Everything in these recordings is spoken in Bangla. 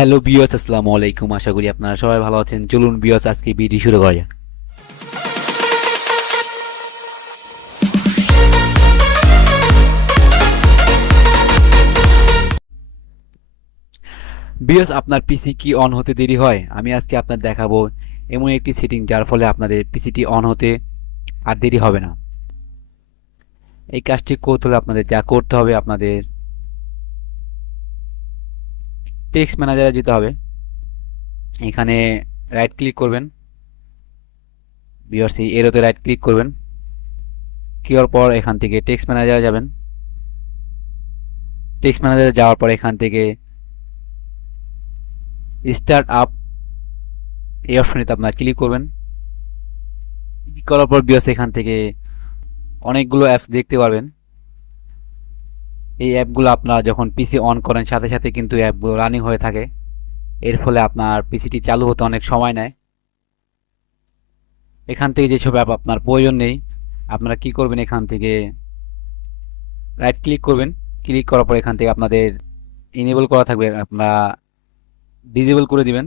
হ্যালো বিয়স, আসসালামু আলাইকুম। আশা করি আপনারা সবাই ভালো আছেন। চলুন বিয়স, আজকে ভিডিও শুরু করা যাক। বিয়স, আপনার পিসি কি অন হতে দেরি হয়? আমি আজকে আপনার দেখাবো এমন একটি সেটিং যার ফলে আপনাদের পিসিটি অন হতে আর দেরি হবে না। এই কাজটি করতে হলে আপনাদের যা করতে হবে, আপনাদের টেক্সট ম্যানেজারে যেতে হবে। এখানে রাইট ক্লিক করবেন। বিয়স, এই এরোতে রাইট ক্লিক করবেন। করার পর এখান থেকে টেক্সট ম্যানেজারে যাবেন। টেক্সট ম্যানেজারে যাওয়ার পর এখান থেকে স্টার্ট আপ এই অপশনটিতে আপনার ক্লিক করবেন। ক্লিক করার পর বিয়স এখান থেকে অনেকগুলো অ্যাপস দেখতে পারবেন। এই অ্যাপগুলো আপনারা যখন পিসি অন করেন সাথে সাথে কিন্তু অ্যাপগুলো রানিং হয়ে থাকে। এর ফলে আপনার পিসিটি চালু হতে অনেক সময় নেয়। এখান থেকে যেসব অ্যাপ আপনার প্রয়োজন নেই, আপনারা কি করবেন, এখান থেকে রাইট ক্লিক করবেন। ক্লিক করার পর এখান থেকে আপনাদের ইনেবল করা থাকবে, আপনারা ডিজেবল করে দিবেন।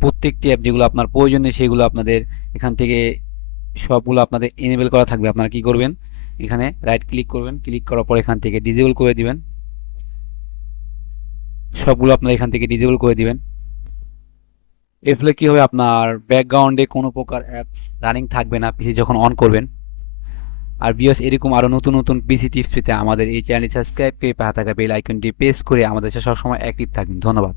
প্রত্যেকটি অ্যাপ যেগুলো আপনার প্রয়োজন নেই সেগুলো আপনাদের এখান থেকে সবগুলো আপনাদের এনেবল করা থাকবে। আপনারা কি করবেন, এখানে রাইট ক্লিক করবেন। ক্লিক করার পর এখান থেকে ডিজেবল করে দিবেন। সবগুলো আপনারা এখান থেকে ডিজেবল করে দিবেন। এর ফলে কি হবে, আপনার ব্যাকগ্রাউন্ডে কোনো প্রকার অ্যাপস রানিং থাকবে না পিসি যখন অন করবেন। আর বিয়স, এরকম আরও নতুন নতুন পিসি টিপস পেতে আমাদের এই চ্যানেলটি সাবস্ক্রাইব করে পাশে থাকা বেল আইকনটি প্রেস করে আমাদের সাথে সবসময় অ্যাক্টিভ থাকবেন। ধন্যবাদ।